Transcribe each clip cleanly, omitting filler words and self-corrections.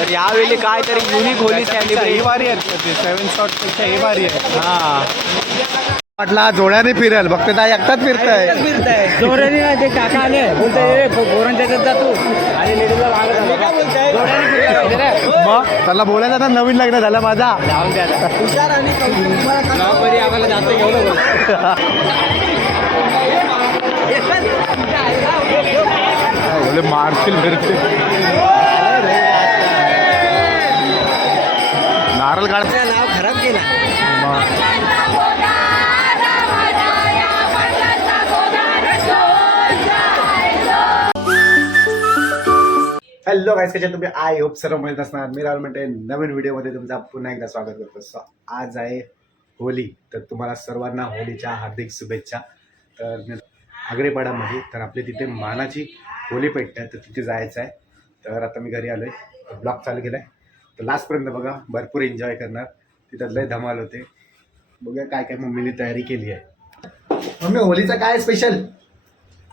तर यावेळी काहीतरी युनिक होली सेलिब्रेट भारी आहे ते 7 शॉट पेक्षा हे भारी आहे. हा म्हटला जोड्याने फिरेल फक्त नाही एकटाच फिरताय. जोराने ते काका आले बोलते पोरांच्या जातो आणि लेडीजला मग त्याला बोलायचं आता नवीन लग्न झालं माझा. हुशार आणि आम्हाला जास्त घेऊन बोले मारशील फिरते नारळ काढ नाव खराब केला. हॅलो गाईस, कशा तुम्ही? आय होप सर्व मिळत असणार. मी राहुल म्हणते नवीन व्हिडिओमध्ये तुमचं पुन्हा एकदा स्वागत करतो. सो आज आहे होली, तर तुम्हाला सर्वांना होलीच्या हार्दिक शुभेच्छा. तर आगरेपाड्यामध्ये तर आपली तिथे मानाची होली पेटते, तर तिथे जायचं आहे. तर आता मी घरी आलो आहे, ब्लॉग चालू केला आहे, तर लास्टपर्यंत बघा, भरपूर एन्जॉय करणार. तिथं लय धमाल होते. बघूया काय काय मम्मीने तयारी केली आहे. मम्मी, होलीचा काय स्पेशल?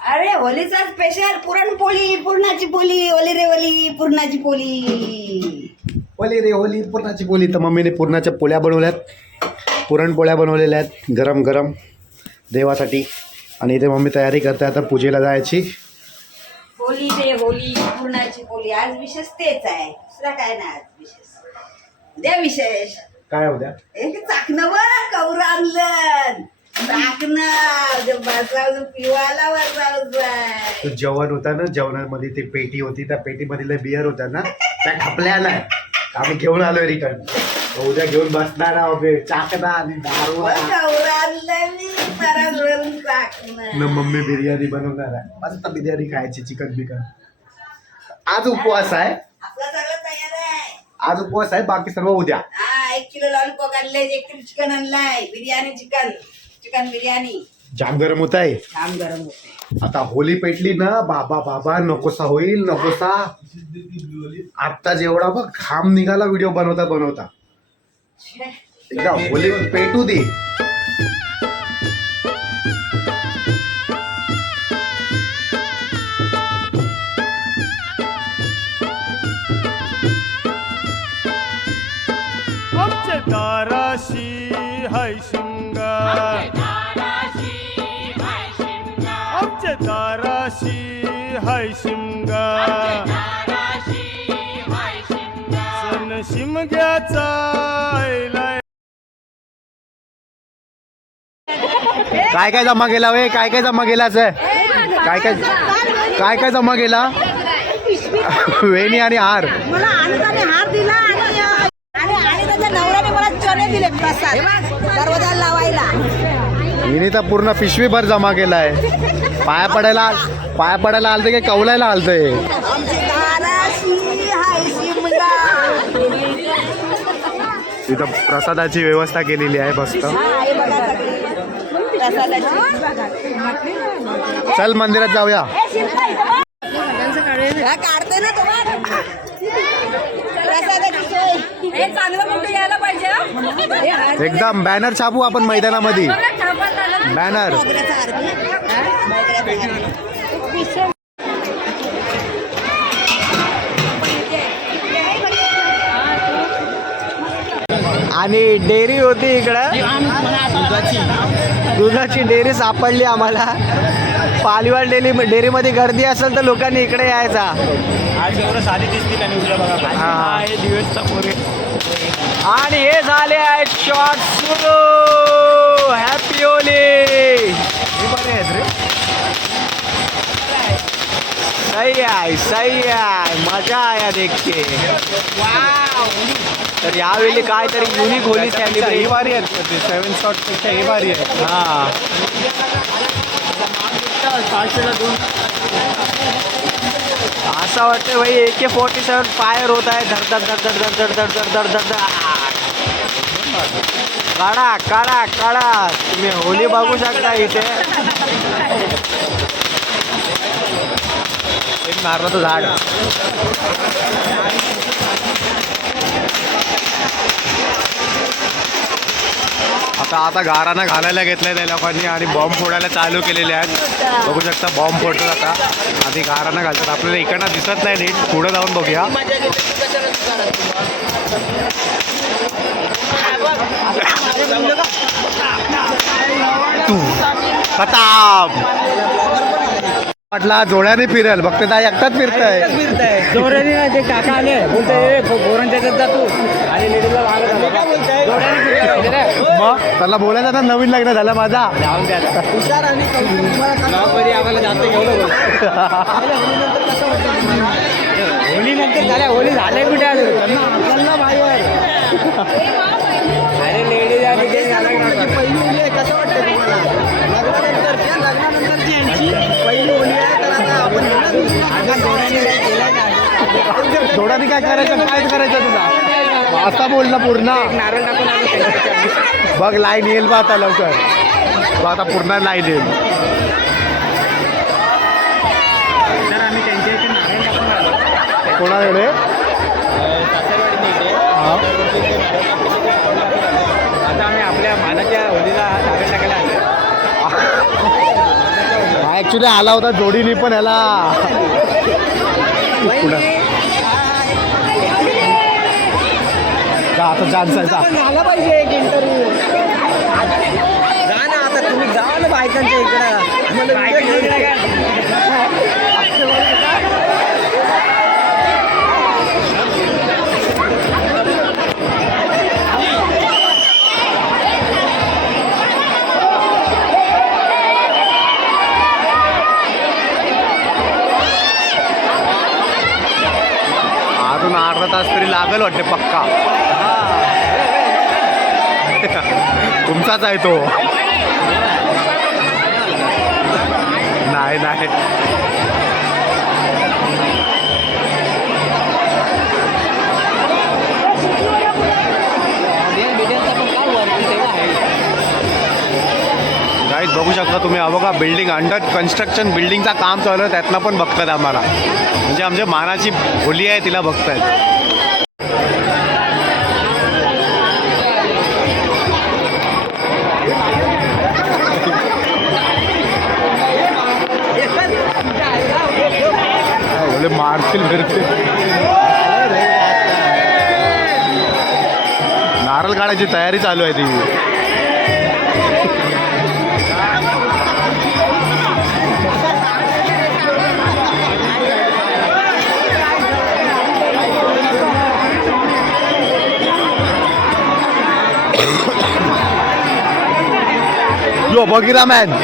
अरे होलीचा स्पेशल पुरणपोळी, पुरणाची पोळी, ओली रे ओली पुरणाची पोळी. होली रे होली पुरणाची पोळी. तर मम्मीने पुरणाच्या पोळ्या बनवल्यात, पुरणपोळ्या बनवलेल्या आहेत गरम गरम देवासाठी. आणि इथे मम्मी तयारी करते आता पूजेला जायची. होली रे होली पुरणाची पोळी. आज विशेष तेच आहे, दुसरा काय नाही. आज विशेष द्या विशेष काय उद्या एक चाकणं वर कौर आणलं चाकणं बसावं पिवायला बसावं. जेवण होता ना, जेवणामध्ये ते पेटी होती, त्या पेटीमध्ये बियर होता ना, त्या खपल्या नाही, आम्ही घेऊन आलोय रिटर्न. उद्या घेऊन बसणार आहोत चाकणा आणि दारू. कौर आणलं मी परत चाकणं. मम्मी बिर्याणी बनवणार आहे, मस्त बिर्याणी खायची, चिकन बिकन. आज उपवास आहे, आपलं सगळं तयार आहे. आज उपवास आहे, बाकी सर्व उद्या. हा 1 किलो लॉलीपॉप आणले, 1 किलो चिकन आणलाय, बिर्याणी चिकन बिर्याणी. जाम गरम होत आहे. जाम गरम होते. आता होली पेटली ना, बाबा बाबा नकोसा होईल, नकोसा. आता जेवढा बघ घाम निघाला व्हिडिओ बनवता बनवता. एकदा होली पेटू दे. आमचे दाराशी हाय शिंगार, आमचे दाराशी हाय शिंगार, सण शिमग्याचा आयलाय. काय काय जमा केला वे? काय काय जमा केलाच? काय काय काय काय जमा केला? वेणी आणि हार. मला आनंदाने हार दिला आणि त्याच्या नवऱ्याने मला चणे दिले प्रसाद दरवाजाला लावायला. हिने तर पूर्ण पिशवी भर जमा केलाय. पाया पडायला आलते की कौलायला आलतंय. आमची दाराशी हाय शिमगा. तिथं प्रसादाची व्यवस्था केलेली आहे मस्त. हा, हे बघा सगळी प्रसादाची. चल मंदिरात जाऊया. हा, काढते ना तुम्हाला प्रसादाची सोय. हे चांगलं मोठं यायला पाहिजे. एकदम बॅनर छापू आपण मैदानामध्ये. बॅनर आणि डेअरी होती इकडं, दुधाची डेअरी सापडली आम्हाला. पालीवाल डेअरीमध्ये गर्दी असेल तर लोकांनी इकडे यायचा. आज एवढं साधी दिसतील आणि उद्या बघा हा. हे दिवस समोर. आणि हे झाले आहेत शॉट सुरू. Happy Holy. हे बरे आहेत रे. सही आहे, मजा आया देख के. तर यावेळी काहीतरी युनिक होली हे सेलिब्रेट. भारी आहे ते 7 शॉट पेक्षा हे भारी आहे. हा असं वाटतं भाई AK-47 फायर होत आहे. धड धड धड धड धड धड धड धड धड धड. काढा काढा काढा. तुम्ही होली बघू शकता इथे. एक नारळाचं झाड. आता आता गारांना घालायला घेतलंय त्या लोकांनी आणि बॉम्ब फोडायला चालू केलेले आहेत. बघू शकता बॉम्ब फोडतात आता. आधी गारांना घालतात. आपल्याला इकडनं दिसत नाही नीट. पुढे जाऊन बघूया. खताब म्हटला जोड्याने फिरेल. बघते काय एकटाच फिरतय. जोराने नाही ते काका आले बोलते बोरांच्या जातो आणि लेडीजला मग त्याला बोलायचं ना नवीन लग्न झालं माझा. आम्हाला जास्त घेऊन होली नंतर झाल्या. होली झाल्या कुठे आपल्याला बाहेर. अरे लेडीज पहिली होली आहे. कसं वाटतं तुम्हाला लग्नानंतरची यांची पहिली होली आहे. तर आता आपण जोड्याने काय करायचं काय करायचं तुझा असा बोलला पूर्ण. नारळ टाकून बघ लाईन येईल बा आता लवकर. बघ आता पूर्ण लाईन येईल. तर आम्ही त्यांच्या इथे नारळ टाकून आलो. कोणाकडे आता आम्ही आपल्या मानाच्या होलीला नारळ टाकायला आलो. ऍक्च्युली आला होता जोडीनी पण ह्याला पुढं जा आता चान्स आहे जा. झाला पाहिजे एक इंटरव्ह्यू. जा ना आता तुम्ही जा ना बायकांच्या इकडं. अजून अर्धा तास तरी लागेल वाटते पक्का. तुमचाच आहे तो. नाही नाही गाईज बघू शकता तुम्ही. बघा बिल्डिंग अंडर कन्स्ट्रक्शन बिल्डिंगचा काम चालू आहे. त्यातनं पण बघतात आम्हाला. म्हणजे आमच्या मानाची होली आहे तिला बघतायत. मारतील फिरते. नारळ काढायची तयारी चालू आहे ती. यो बघिरा मॅन.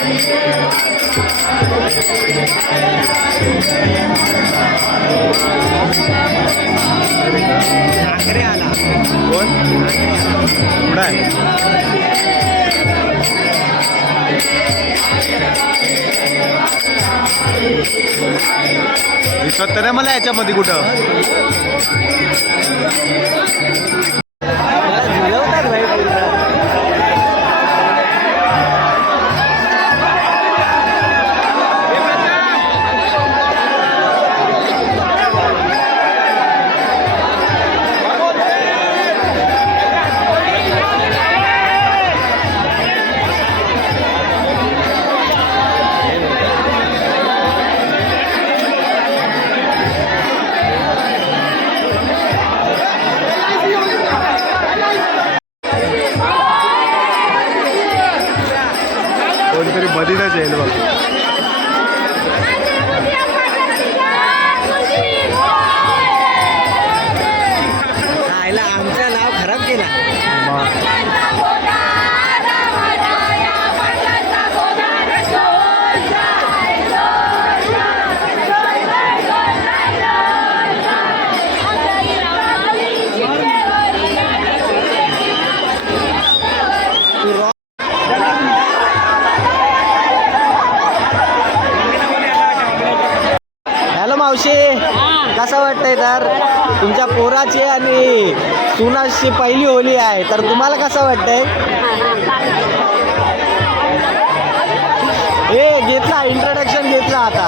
Thank you. कोण कुठं आहे दिसत तर नाही मला याच्यामध्ये कुठं कोणतरी मधीनच येईल बघ आमचं नाव खराब केला हॅलो मावशी कसं वाटतंय तर तुमच्या पोराची आणि सुनाची पहिली होली आहे तर तुम्हाला कसं वाटतंय हे घेतला इंट्रोडक्शन घेतला आता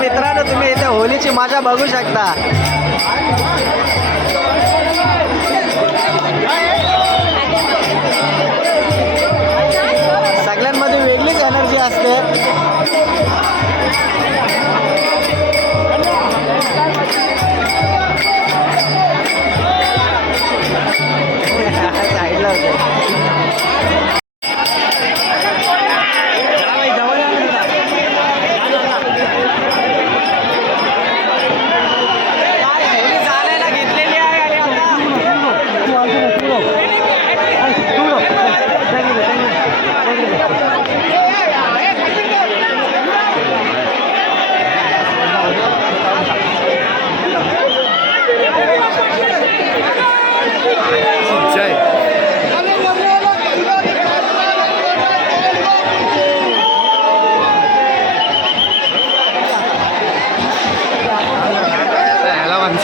मित्रांनो तुम्ही इथे होलीची मजा बघू शकता सगळ्यांमध्ये वेगळीच एनर्जी असते साईडला होते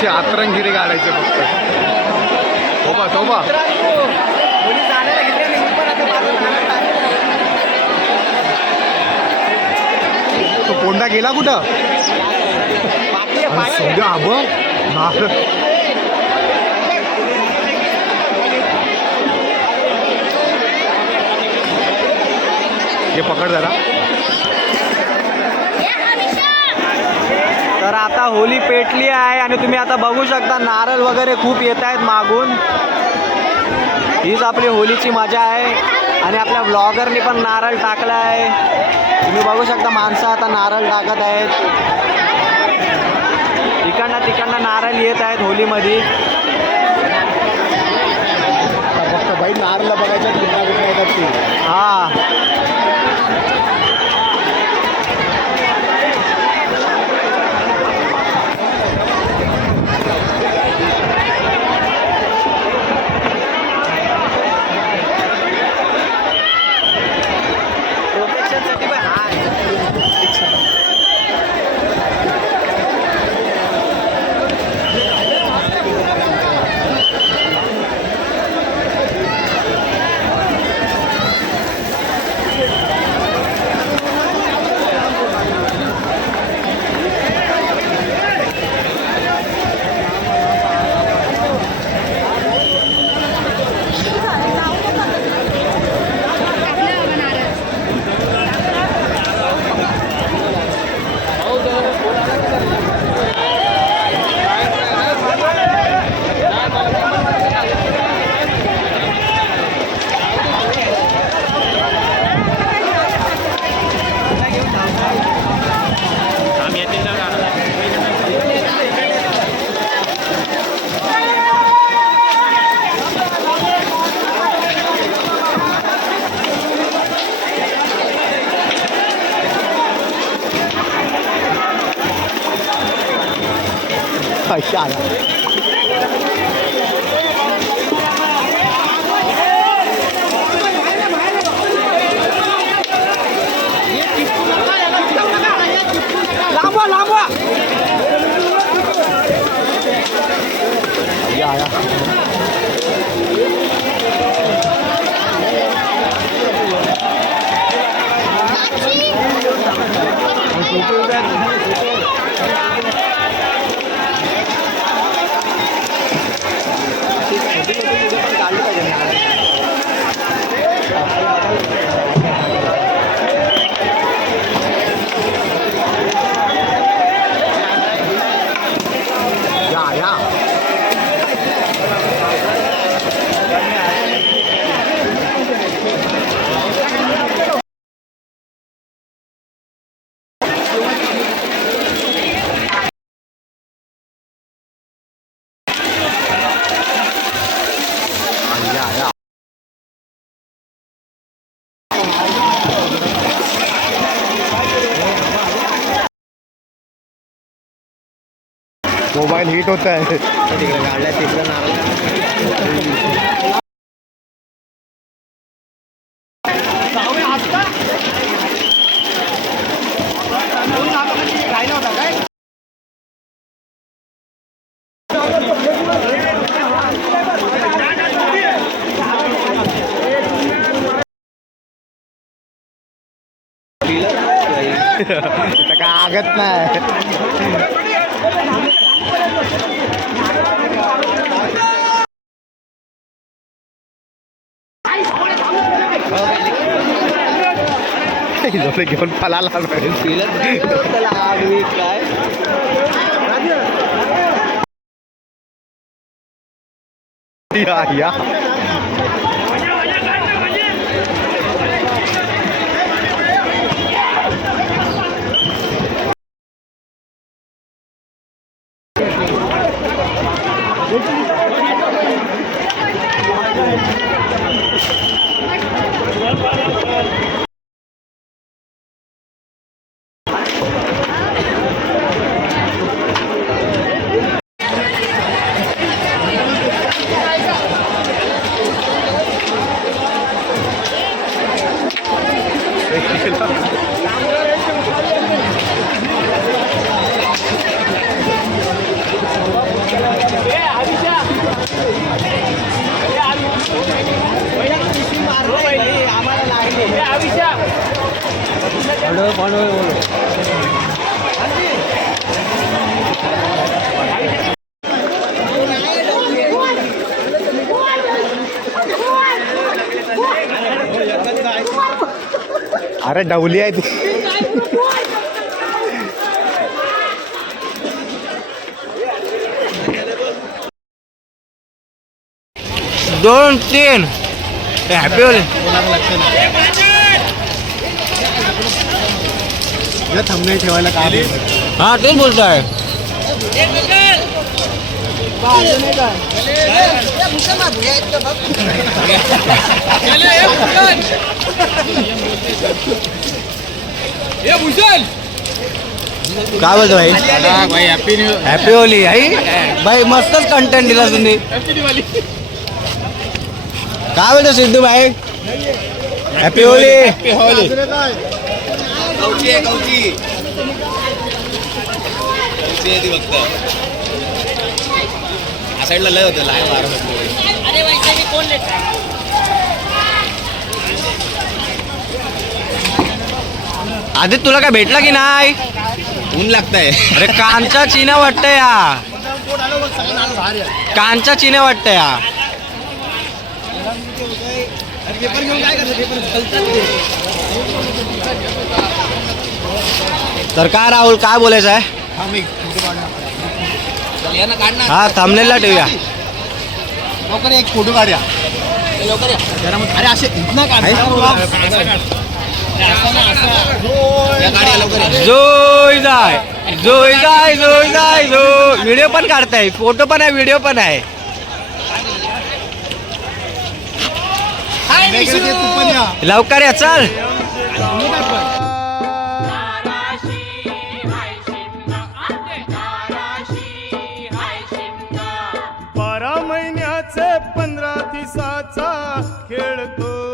आतरंगिरी काढायचे फक्त तोबा तोबा तो कोंडा गेला कुठं सध्या हे पकड जरा तर आता होली पेटली आहे आणि तुम्ही आता बघू शकता नारळ वगैरे खूप येत आहेत मागून हीच आपली होलीची मजा आहे आणि आपल्या ब्लॉगरनी पण नारळ टाकला आहे तुम्ही बघू शकता माणसं आता नारळ टाकत आहेत तिकडनं नारळ येत आहेत होलीमध्ये फक्त बाई नारळ बघायचं हां लांबवा लांबवा या या मोबाईल हीट होत आहे. तिकडे काढल्या तिकडे नारळ तिथं काय आगत नाही. घेऊन पळाला त्याला आगवी काय या अरे डवली आहे ती. दोन तीन हॅपी होले थांबणे ठेवायला काय हा तेच बोलतोय काय बोलतो भाई हॅपी होली भाई मस्तच कंटेंट दिला तुम्ही काय बोलतो सिद्धू भाई हॅपी होली साईडला लय होतं लाय मारत आधी तुला काय भेटला की नाही ऊन लागतंय. अरे कांचा चिन्ह वाटतं या कांचा चिन्ह वाटतं या तर काय राहुल काय बोलायचं आहे हा थांबलेला ठेवूया लवकर एक फोटो काढूया. अरे असे इथनं काढ. जोय जाय जोय जाय जोय जाय जो व्हिडिओ पण काढताय फोटो पण आहे व्हिडिओ पण आहे लवकर या चल रंगाचे 15 दिवसाचा खेळ तो